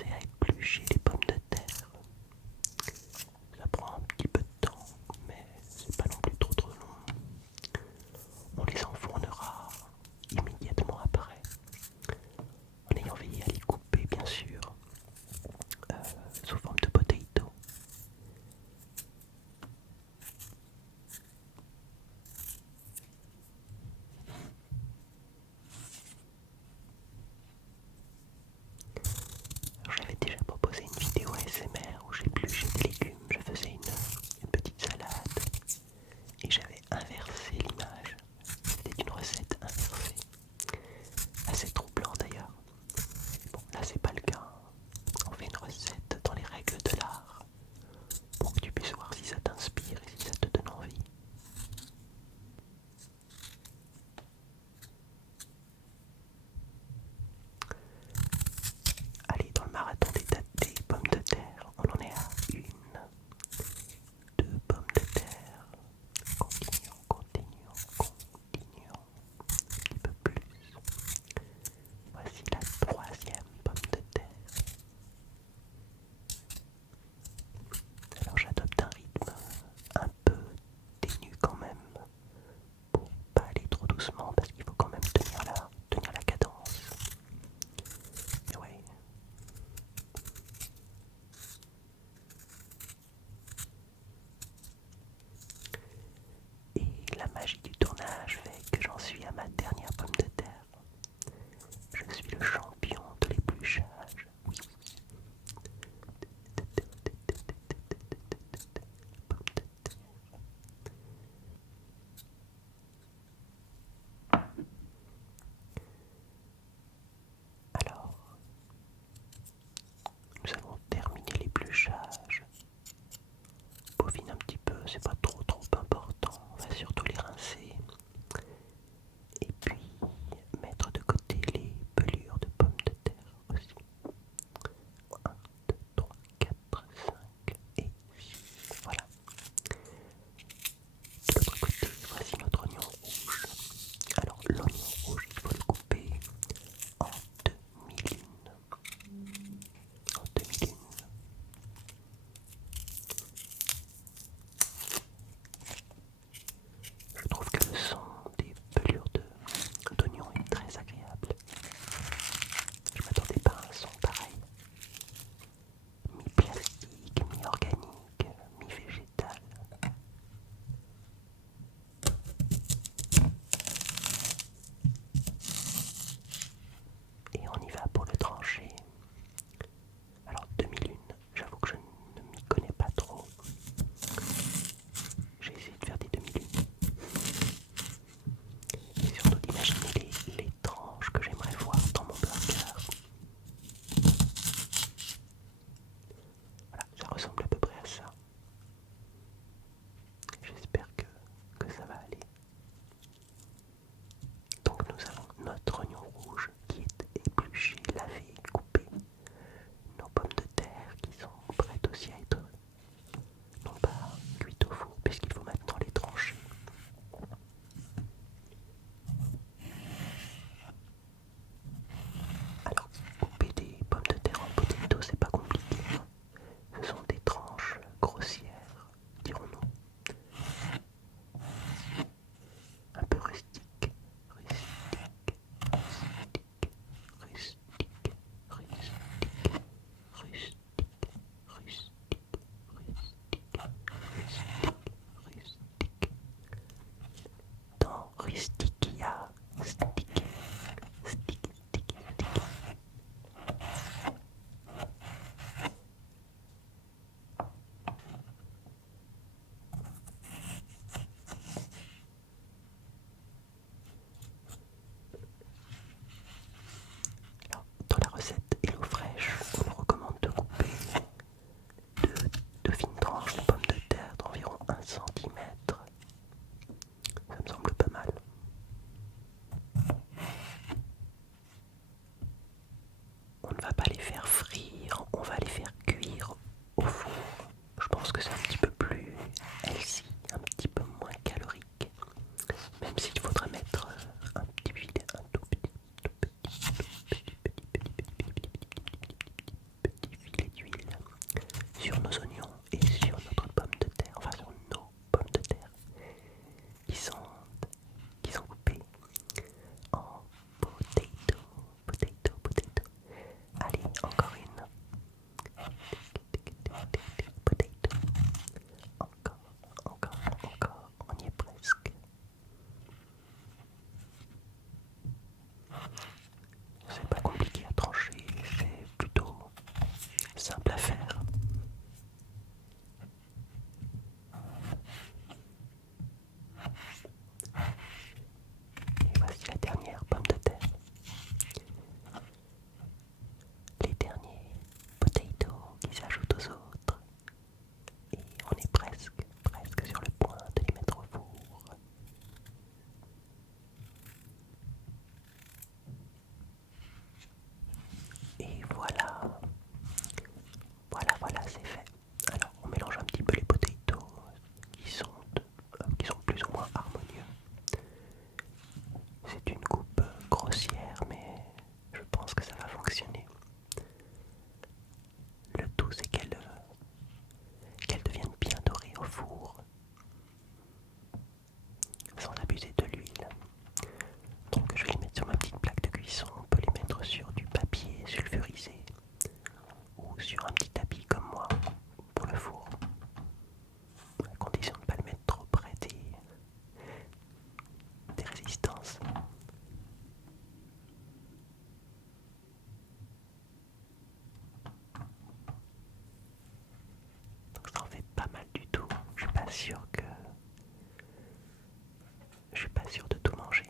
commencer à éplucher les pommes de terre. Ça prend un petit peu de temps, mais c'est pas non plus trop long. On les enfournera immédiatement après, en ayant veillé à les couper bien sûr, sous forme de potato. J'avais déjà proposé une vidéo ASMR où j'épluchais des légumes, je faisais une petite salade et j'avais inversé l'image. C'était une recette inversée, assez troublant d'ailleurs. Bon, là c'est pas le cas. On fait une recette dans les règles de l'art pour que tu puisses voir si ça t'inspire et si ça te donne envie. Allez, dans le marathon des pommes de terre, on en est à une, deux pommes de terre. Continuons, un petit peu plus. Voici la troisième pomme de terre. Alors j'adopte un rythme un peu ténu quand même, pour pas aller trop doucement parce qu'il faut quand même tenir la cadence. Mais ouais. Et la magie du tournage fait que j'en suis à ma dernière pomme de terre. Je suis le champion de l'épluchage. Oui. Pomme de terre. Alors, nous avons terminé l'épluchage. Peaufine un petit peu, c'est pas trop important. On va surtout les rincer. Et puis, abuser de l'huile. Donc je vais les mettre sur ma petite plaque de cuisson. On peut les mettre sur du papier sulfurisé ou sur un petit tapis comme moi pour le four, à condition de ne pas le mettre trop près des résistances. Donc ça en fait pas mal du tout. Je suis pas sûr de tout manger.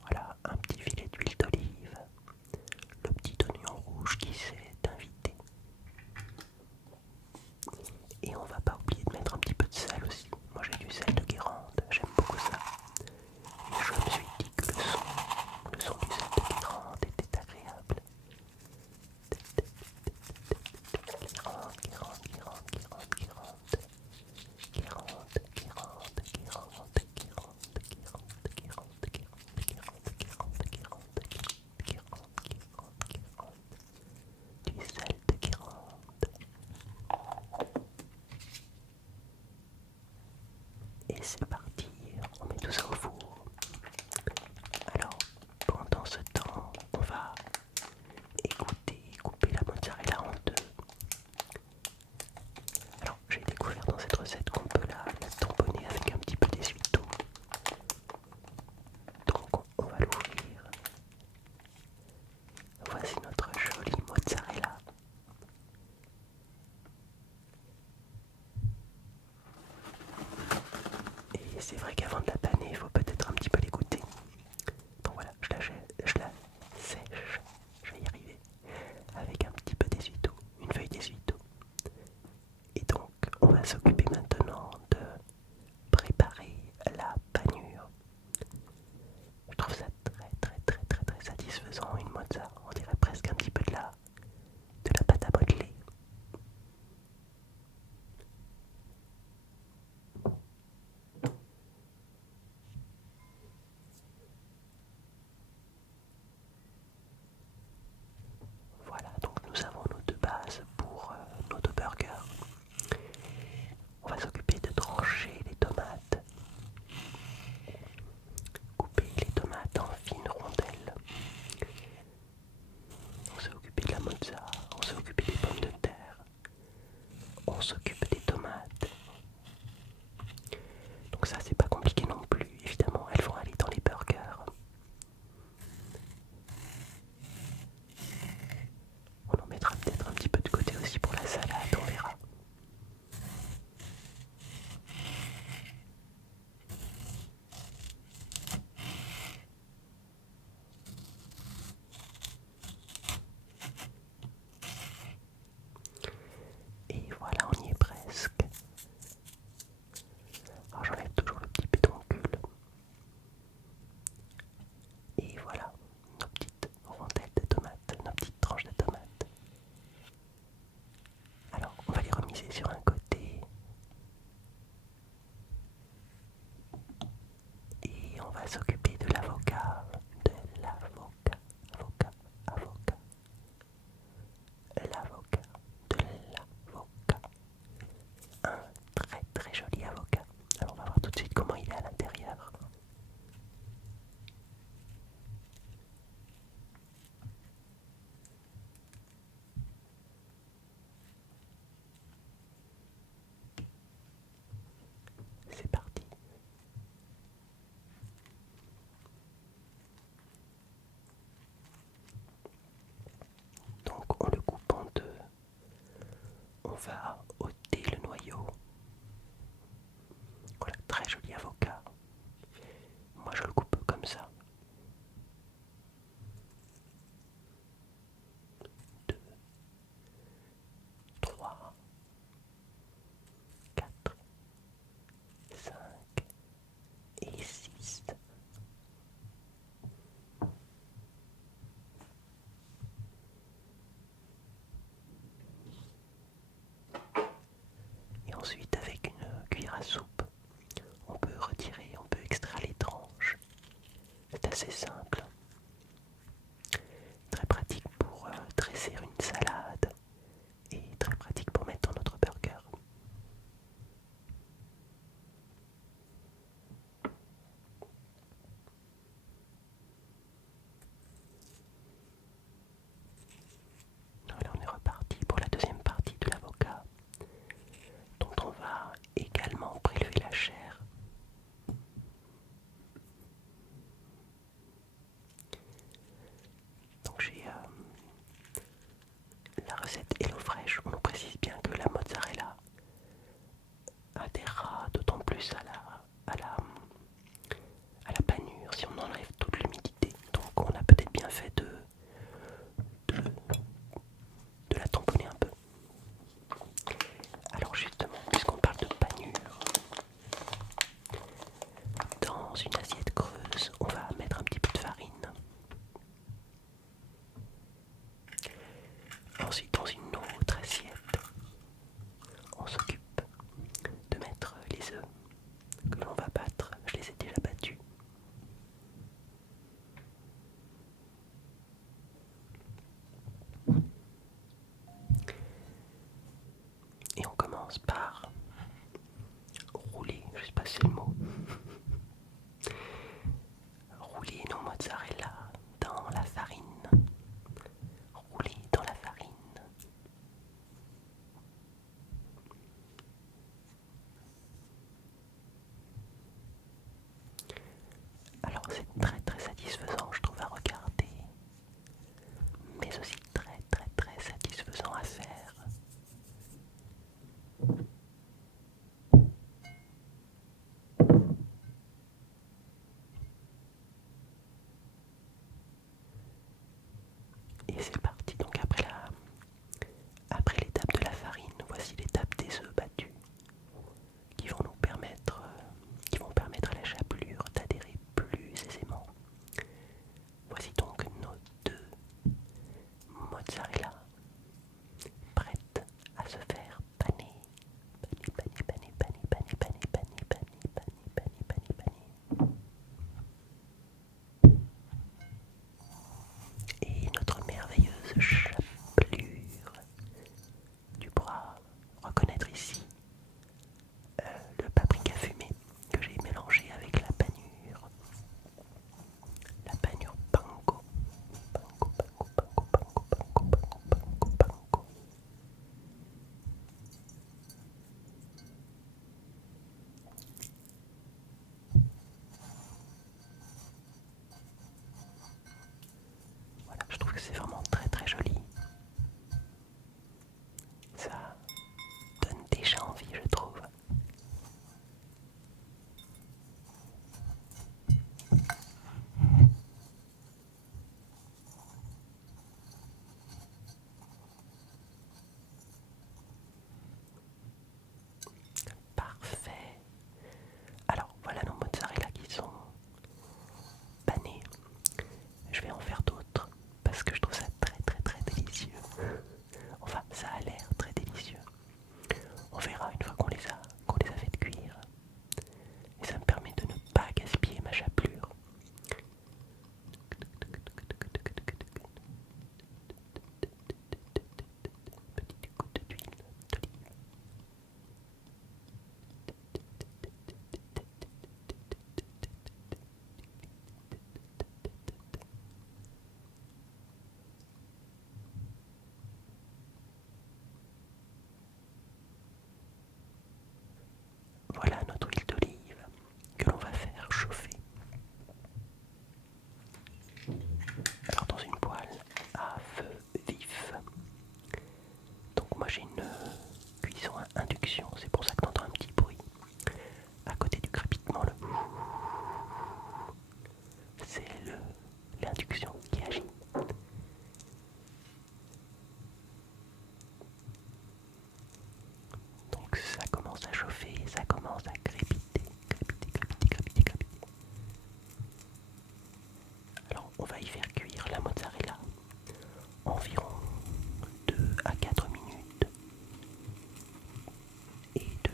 Voilà, un petit filet d'huile d'olive, le petit oignon rouge qui s'est invité. Et on va pas oublier de mettre un petit peu de sel aussi. Moi j'ai du sel de Guérande, j'aime beaucoup ça. Et je me suis dit que le son du sel de Guérande était agréable. Guérande, Guérande, Guérande, Guérande, Guérande. Guérande, Guérande, Guérande, Guérande, Guérande, Guérande, Guérande, Guérande, Guérande, Guérande, Guérande, Guérande, du sel de Guérande. Et c'est parti, on met tout ça au four. Alors, pendant ce temps, on va égoutter, couper la mozzarella en deux. Alors, j'ai découvert dans cette recette qu'on peut la tamponner avec un petit peu d'essuie-tout. Donc, on va l'ouvrir. Voici notre jolie mozzarella. Et c'est vrai qu'avant de la paner, il faut peut-être un petit peu l'égoutter. Donc voilà, je la sèche, je vais y arriver, avec un petit peu d'essuie-tout, une feuille d'essuie-tout. Et donc, on va s'occuper maintenant de préparer la panure. Je trouve ça très satisfaisant, une mozza. On dirait presque un petit peu de la pâte à modeler. Voilà, donc nous avons nos deux bases pour nos deux burgers. On va s'occuper de trancher les tomates, couper les tomates en fines rondelles. On s'est occupé de la mozza, on s'est occupé des pommes de terre, on s'occupe des tomates. Donc ça c'est pas compliqué non plus, évidemment elles vont aller dans les burgers. On en mettra peut-être un petit peu de côté aussi pour la salade, on verra. Et voilà, on y est presque. Alors j'enlève toujours le petit pédoncule. Et voilà, nos petites rondelles de tomates, nos petites tranches de tomates. Alors on va les remiser sur un côté. Et on va s'occuper de l'avocat, avocat, avocat, l'avocat, de l'avocat. Un très joli avocat. Alors on va voir tout de suite comment il est à l'intérieur. C'est parti. Donc on le coupe en deux. On va ôter le noyau. Voilà, très joli avocat. commence par rouler, je sais pas si c'est le mot, rouler nos mozzarella dans la farine, rouler dans la farine. Alors c'est très très satisfaisant je trouve à regarder, mais aussi très très très satisfaisant à faire. Et c'est parti, donc après l'étape de la farine, voici l'étape des œufs battus qui vont permettre à la chapelure d'adhérer plus aisément. Voici donc nos deux mozzarella prêtes à se faire paner. Paner, paner, paner, paner, paner, paner, paner, paner, paner, paner, paner. Et notre merveilleuse chapelure, tu pourras reconnaître ici le paprika fumé que j'ai mélangé avec la panure panko, panko, panko, panko, panko, panko, panko, panko, panko. Voilà, je trouve que c'est vraiment très très joli. Ça donne déjà envie, je trouve. Parfait. Alors voilà nos mozzarella qui sont panés. Je vais en faire d'autres parce que je trouve ça très très très délicieux. Enfin, ça a l'air très délicieux. On verra une fois qu'on les a fait cuire. Et ça me permet de ne pas gaspiller ma chapelure. Petite goutte d'huile d'olive. Voilà notre huile d'olive que l'on va faire chauffer. Alors dans une poêle à feu vif. Donc moi j'ai une cuisson à induction, c'est pour ça que tu entends un petit bruit. À côté du crépitement, c'est l'induction qui agit. Donc ça commence à chauffer, ça commence à crépiter, crépiter, crépiter, crépiter, crépiter. Alors on va y faire cuire la mozzarella environ 2 à 4 minutes. Et de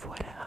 Voilà.